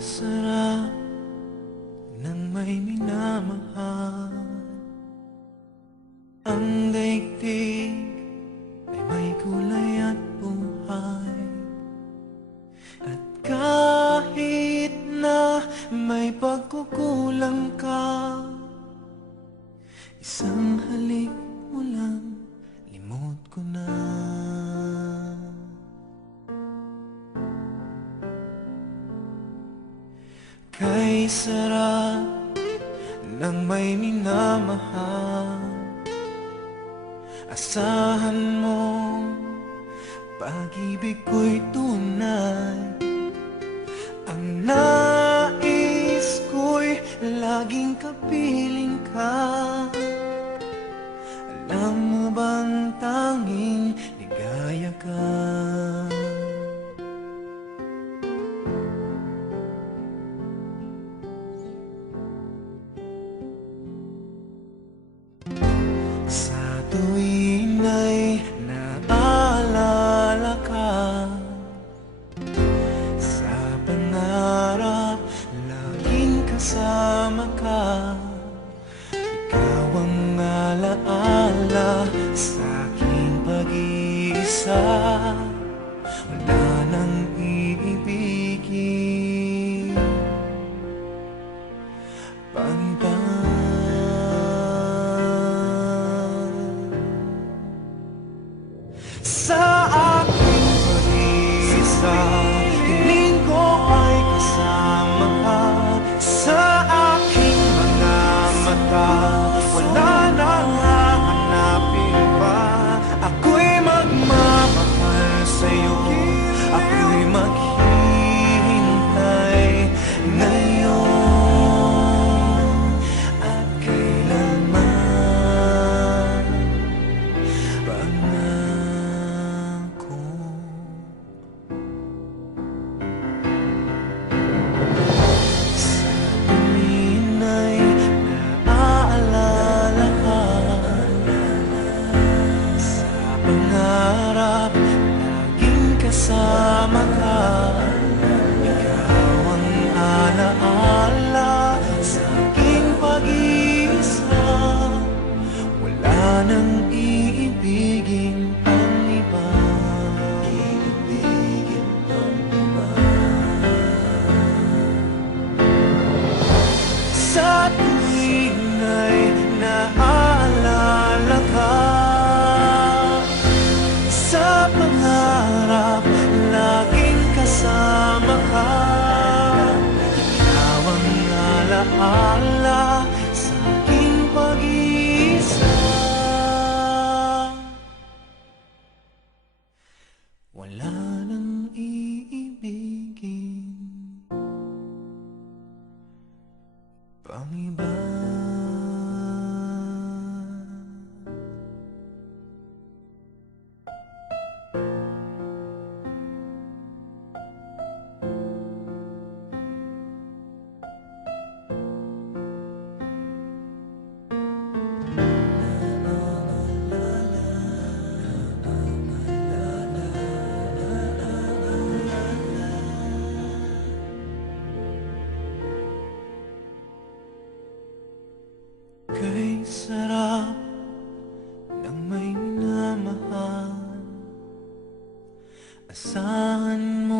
sarap ng may minamahal. Ang daigdig ay may kulay at buhay. At kahit na may pagkukulang ka, isang halik mo lang, limot ko na. Kay sarap ng may minamahal. Asahan mo, pag-ibig ko'y tunay. Ang nais ko'y laging kapiling ka. Alam mo bang tanging ligaya ka? Sa tuwing ay naalala ka, sa pangarap laging kasama ka. Ikaw ang alaala sa aking pag-iisa. Wala nang iibigin pang-iba. Sa aking pag-iisa, hiling ko ay kasama ka. Sa aking mga mata, wala nang hahanapin pa. Ako'y magmamahal sa'yo, ako'y maghihintay ngayon at kailanman. Pangako sa tuwing ay naaalala ka, sa pangarap laging kasama ka. Ikaw ang alaala sa aking pag-iisa. Wala nang iibigin pang iba. Iibigin pang iba. Sa tuwing ay naaalala ka, sa pangarap laging kasama ka. Ikaw ang alaala sa aking pag-iisa. Wala nang iibigin pang-iba. Kay sarap ng may minamahal. Asahan mo,